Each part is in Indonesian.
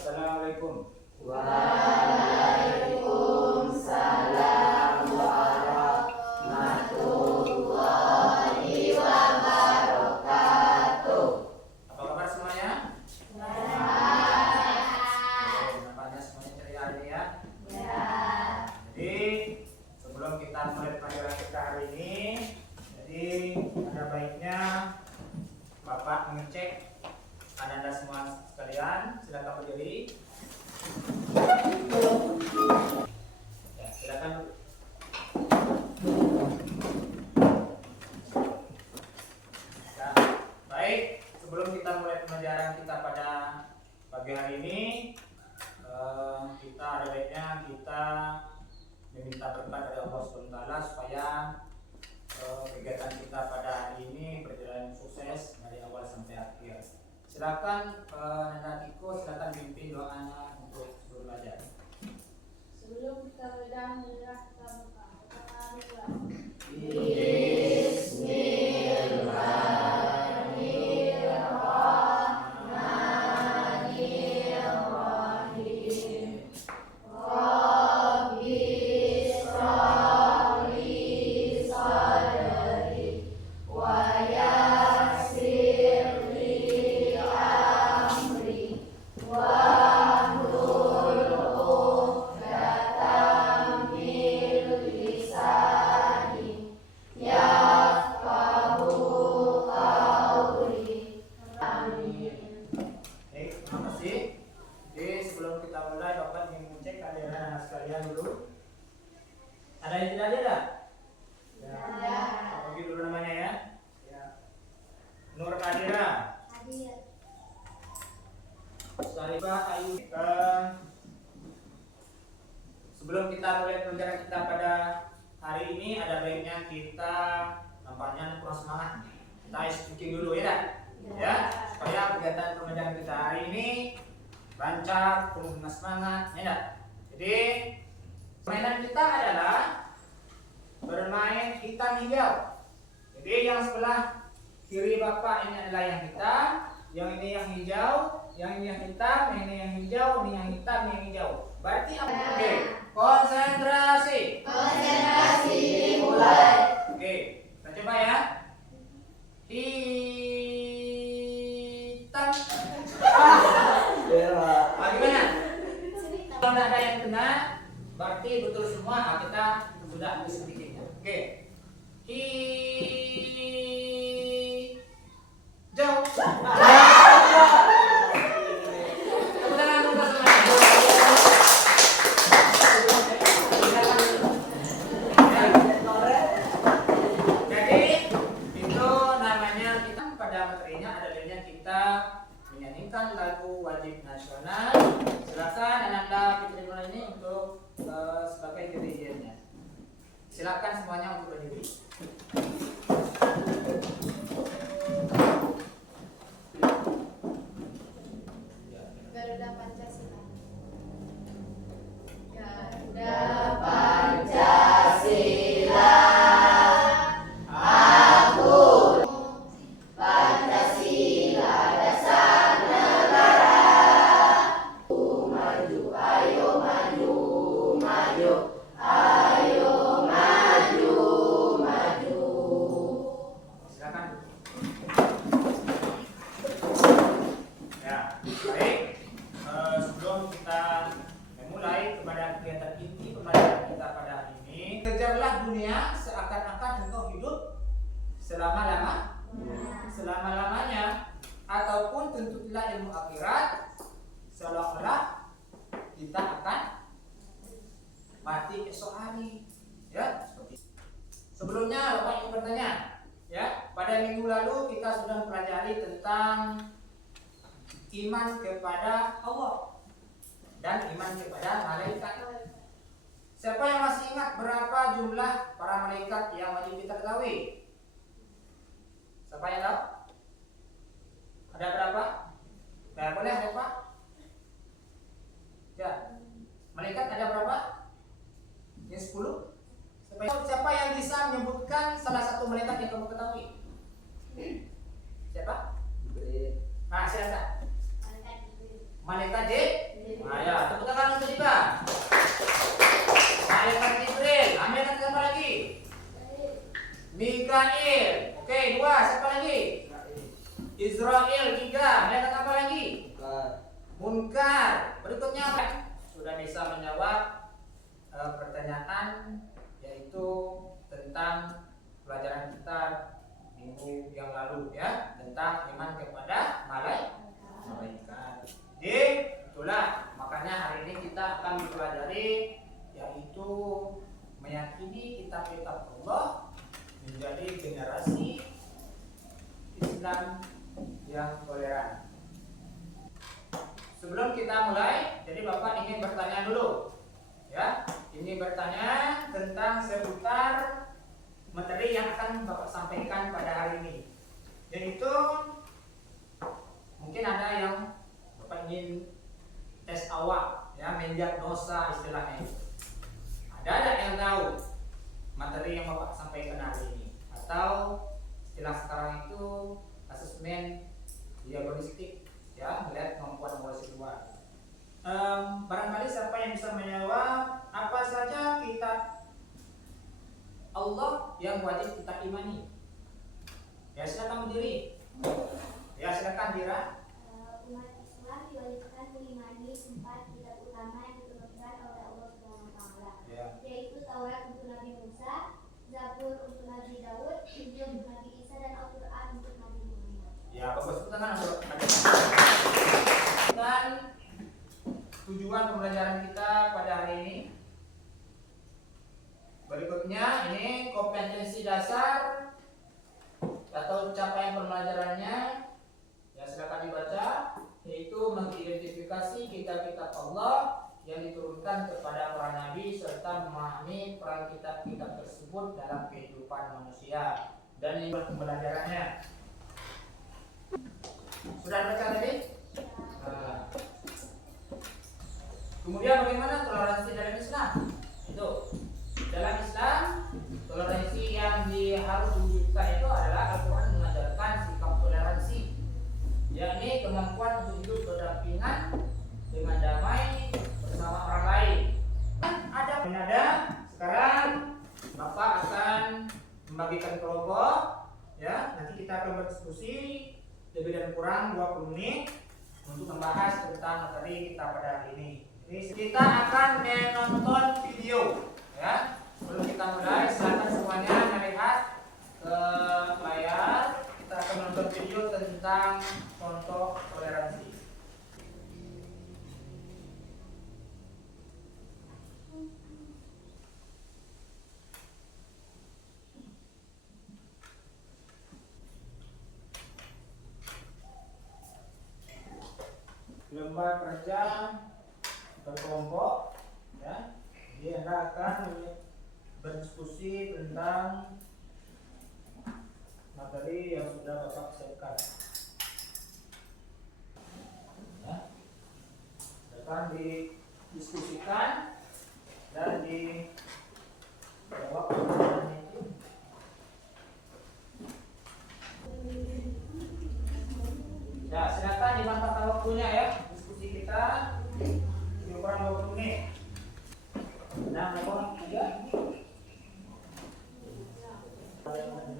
Assalamualaikum. Waalaikumsalam warahmatullahi wabarakatuh. Apa kabar semuanya? Sehat. Nampaknya semuanya ceria hari ini ya. Ya. Jadi sebelum kita mulai pelajaran kita hari ini, jadi ada baiknya Bapak mengecek Anda semua sekalian. Silakan berdiri. Ya, silakan. Nah, baik, sebelum kita mulai pelajaran kita pada pagi hari ini, kita ada baiknya kita meminta berkat dari Allah SWT supaya kegiatan kita pada hari ini berjalan sukses dari awal sampai akhir. Silakan Nanda Tiko, silakan pimpin doanya untuk seluruh belajar. Sebelum kita belajar kita berdoa. Bismillahirrahmanirrahim. Rabbi shrah li sadri wa yassir li amri wahlul 'uqdatam min lisani yafqahu qawli. Amin. Baik, terima kasih. Jadi sebelum kita mulai, Bapak ingin mengecek kehadiran anak sekalian dulu. Ada yang tidak ada? Ya. Bagi dulu namanya ya. Ya. Nur Kadira, Hadir. Sarifah Ayu. Sebelum kita mulai pelajaran kita pada hari ini, ada baiknya kita nampaknya kurang semangat. Kita speaking dulu ya, dah? Ya, supaya kegiatan pembelajaran kita hari ini lancar, penuh dengan semangat, ya dah? Jadi permainan kita adalah bermain hitam hijau. Jadi yang sebelah kiri Bapak ini adalah yang hitam, yang ini yang hijau, yang ini yang hitam, yang ini yang hijau, ini yang hitam, ini yang hijau. Berarti apa? Oke, konsentrasi. Konsentrasi dimulai. Oke, kita coba ya. Hitam. Bagaimana? Kalau tidak ada yang kena, berarti betul semua. Kita sudah habis sedikitnya. Oke. Hijau. Tepuk tangan untuk semuanya. Jadi itu namanya kita pada materinya adalah kita menyanyikan lagu wajib nasional. Silakan Ananda Fitri Nurul ini untuk sebagai dirijennya. Silakan semuanya untuk berdiri. Garuda Pancasila. Garuda Pancasila, aku Pancasila dasar negara. Maju, ayo maju, maju, ayo maju, maju. Silakan. Ya, baik. Sebelum kita memulai kepada kegiatan inti pembelajaran kita pada hari ini, kejarlah dunia seakan-akan engkau hidup selama-lamanya, ataupun tuntutlah ilmu akhirat seolah-olah kita akan mati esok hari. Ya, seperti itu. Sebelumnya Bapak ingin bertanya, ya, pada minggu lalu kita sudah mempelajari tentang iman kepada Allah dan iman kepada malaikat. Siapa yang masih ingat berapa jumlah para malaikat yang wajib kita ketahui? Siapa yang tahu? Ada berapa? Tidak boleh ada Pak? Ya. Malaikat ada berapa? Yang 10? Siapa yang bisa menyebutkan salah satu malaikat yang kamu ketahui? Siapa? Nah, siapa? Malaikat Jibril. Malaikat Nah, ya, tepuk tangan untuk Diva. Malaikat Jibril. Malaikat siapa lagi? Mikail. Oke, 2. Siapa lagi? Israel. 3. Malaikat apa lagi? Munkar. Berikutnya apa? Sudah bisa menjawab pertanyaan yaitu tentang pelajaran kita minggu yang lalu ya, tentang iman kepada malaikat. Jadi itulah makanya hari ini kita akan mempelajari yaitu meyakini kitab-kitab Allah menjadi generasi Islam yang toleran. Sebelum kita mulai, jadi Bapak ingin bertanya dulu. Ya, ini bertanya tentang seputar materi yang akan Bapak sampaikan pada hari ini. Yaitu mungkin ada yang Bapak ingin tes awal, ya, mendiagnosa istilahnya. Ada yang tahu materi yang Bapak sampaikan hari ini? Atau istilah sekarang itu asesmen diagnostik, ya, melihat kemampuan evaluasi luar. Barangkali siapa yang bisa menjawab apa saja kitab Allah yang wajib kita imani? Ya, silakan berdiri. Ya, silakan Dira. Umat Islam diwajibkan mengimani 4 kitab utama yang diturunkan oleh Allah Subhanahu wa taala, Ya. yaitu Taurat untuk Nabi Musa, Zabur untuk Nabi Daud, Injil untuk Nabi Isa, dan Al-Qur'an untuk Nabi Muhammad. Ya, bagus, tepuk tangan untuk dan tujuan pembelajaran kita pada hari ini. Berikutnya ini kompetensi dasar atau capaian pembelajarannya. Ya, silakan dibaca, yaitu mengidentifikasi kitab-kitab Allah yang diturunkan kepada para nabi serta memahami peran kitab-kitab tersebut dalam kehidupan manusia. Dan ini pembelajarannya. Sudah baca tadi? Nah. Kemudian bagaimana toleransi dalam Islam? Itu dalam Islam toleransi yang harus diwujudkan itu adalah Al-Quran mengajarkan sikap toleransi, yakni kemampuan untuk hidup berdampingan dengan damai bersama orang lain. Ada sekarang Bapak akan membagikan kelompok, ya, nanti kita akan berdiskusi lebih dan kurang 20 menit untuk membahas tentang materi kita pada hari ini. Kita akan menonton video, ya. Sebelum kita mulai, silakan semuanya melihat ke layar. Kita akan menonton video tentang contoh toleransi. Lembar kerja berkelompok, ya. Jadi Anda akan berdiskusi tentang materi yang sudah Bapak siapkan. Ya. Akan didiskusikan dan dijawab pertanyaannya itu. Ya, silakan dimanfaatkan waktunya, ya. Diskusi kita kurang 20 menit. Nah, nomor 3.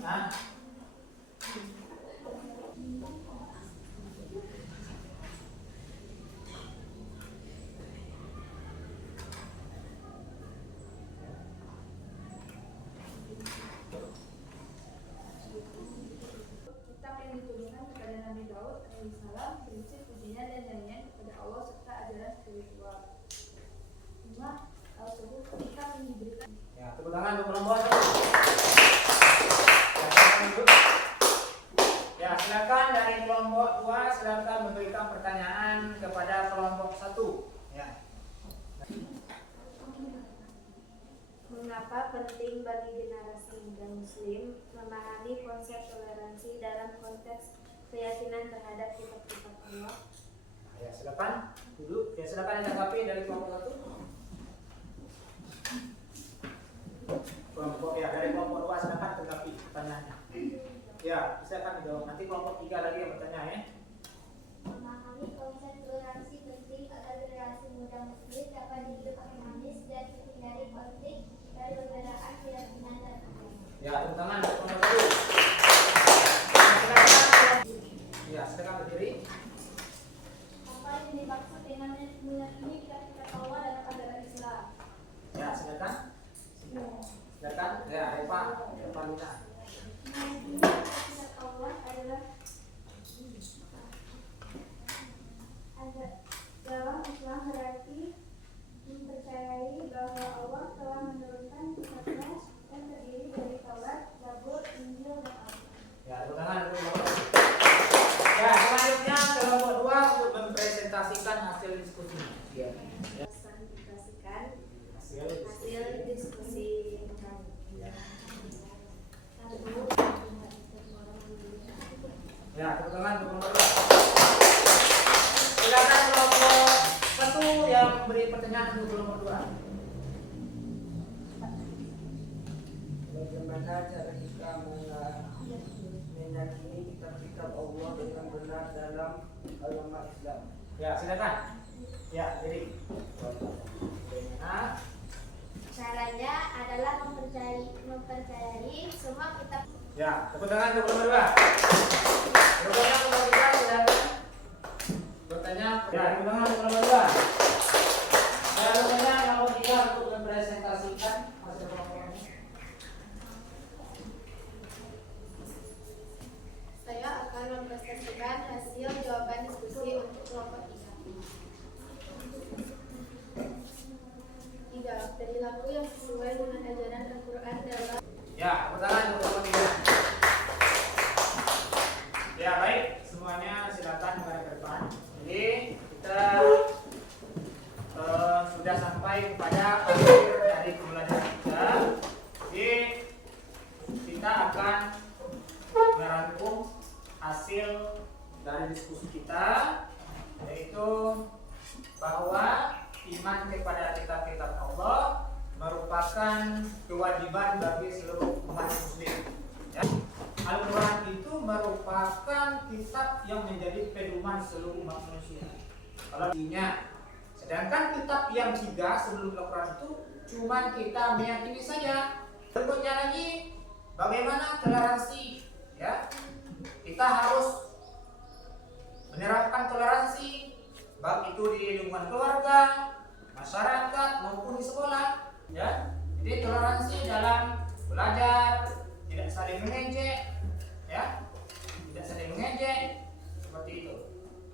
Nah. Kitab yang diturunkan kepada Nabi Daud alaihissalam berisi pujian dan nyanyian kepada Allah serta ajaran spiritual. 5. Al-Subuh kitab yang diberikan. Ya, tepuk tangan untuk kelompok. Ya, silakan dari kelompok 2 silakan memberikan pertanyaan kepada kelompok 1. Ya. Mengapa penting bagi generasi muda Muslim memahami konsep toleransi dalam konteks keyakinan terhadap kitab-kitab Allah? Ya, silakan duduk. Ya, silakan ditanggapi dari kelompok 1. Kelompok, ya, dari kelompok 2 silakan tanggapi pertanyaannya. Ya, silakan dijawab. Nanti kelompok 3 lagi yang bertanya, ya. Memahami konsep toleransi penting agar generasi dimaksud dengan meyakini kitab-kitab Allah dalam ajaran Islam. Ya, silakan. Silakan. Ya, Eva Lina. Meyakini kitab-kitab Allah adalah dalam Islam berarti mempercayai bahwa Allah telah menurunkan kitabnya yang terdiri dari Taurat, Zabur, Injil, dan Al-Quran. Ya, tepuk tangan untuk kelompok. Ya, selanjutnya kelompok 2 untuk mempresentasikan hasil diskusi. Ya. Presentasikan Hasil hasil diskusi kami. Ya. Satu. Ya, tepuk tangan untuk kelompok 2. Silakan kelompok 1 yang memberi pertanyaan untuk kelompok 2. Bagaimana cara kita meyakini kitab-kitab Allah dengan benar dalam agama Islam? Ya, silakan. Ya, jadi bagaimana? Caranya adalah mempercayai semua kitab. Ya, tepuk tangan untuk kelompok 2. Berikutnya kelompok 3 silakan bertanya. Ya, tepuk tangan untuk kelompok 2. Selanjutnya kelompok 3 untuk mempresentasikan hasil kelompoknya. Saya akan mempresentasikan hasil jawaban diskusi untuk kelompok 3. 3. Perilaku yang sesuai dengan ajaran Al-Quran dalam. Ya, tepuk tangan untuk kelompok 3. Ya, baik, semuanya silakan menghadap ke depan. Jadi kita sudah sampai kepada akhir dari pembelajaran kita. Jadi kita akan merangkum hasil dari diskusi kita, yaitu bahwa iman kepada kitab-kitab Allah merupakan kewajiban bagi seluruh umat muslim. Ya. Al-Quran itu merupakan kitab yang menjadi pedoman seluruh umat manusia. Kalau intinya, sedangkan kitab yang 3 sebelum Al-Quran itu cuma kita meyakini saja. Berikutnya lagi, bagaimana toleransi? Ya, kita harus menerapkan toleransi, baik itu di lingkungan keluarga, masyarakat maupun di sekolah. Ya, jadi toleransi dalam belajar, tidak saling mengejek, ya, tidak saling mengejek, seperti itu.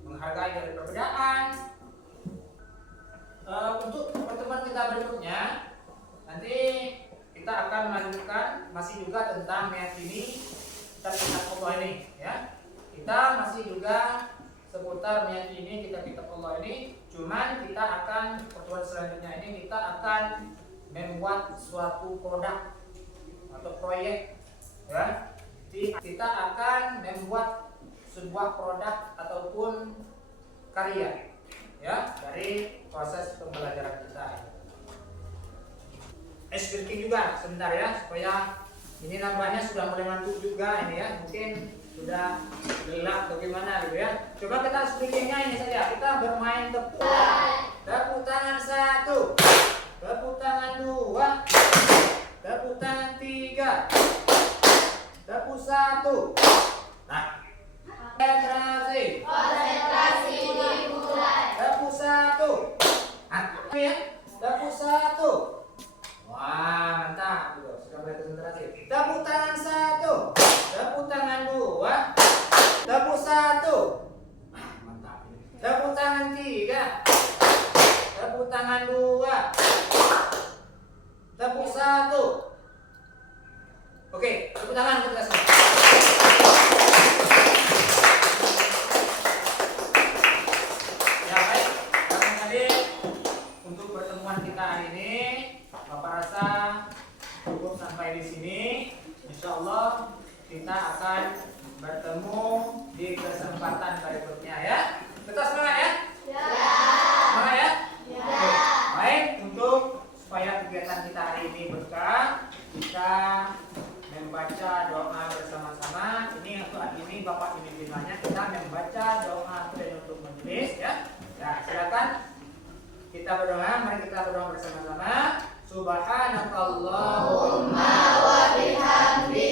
Menghargai dari perbedaan. Untuk pertemuan kita berikutnya, nanti kita akan melanjutkan masih juga tentang meyakini kitab-kitab Allah ini, ya. Kita masih juga seputar meyakini kitab-kitab Allah ini. Cuman kita akan pertemuan selanjutnya ini kita akan membuat suatu produk atau proyek, ya. Jadi kita akan membuat sebuah produk ataupun karya, ya, dari proses pembelajaran kita. Speaking juga sebentar ya, supaya ini nampaknya sudah mulai ngantuk juga ini ya, mungkin sudah gelap bagaimana gitu ya. Coba kita speakingnya ini saja, kita bermain tepuk tangan 1, tepuk tangan 2, tepuk tangan 3, tepuk 1. Nah, konsentrasi dimulai. Tepuk 1. Ya, tepuk 1. Wah, mantap. Sudah mulai konsentrasi. Tepuk tangan 1, tepuk tangan 2, tepuk 1. Mantap. Tepuk tangan 3, tepuk tangan 2, tepuk 1. Oke, tepuk tangan kita semua. Ya baik, tadi untuk pertemuan kita hari ini, Bapak rasa cukup sampai di sini. Insya Allah kita akan bertemu di kesempatan berikutnya ya. Tetap semangat ya? Ya. Semangat ya? Ya. Oke. Baik, untuk supaya kegiatan kita hari ini berkah, kita membaca doa bersama-sama. Ini untuk hari ini Bapak pimpinannya, kita membaca doa penutup majelis ya. Nah, silakan kita berdoa, mari kita berdoa bersama-sama. Subhanakallahumma wa bihamdika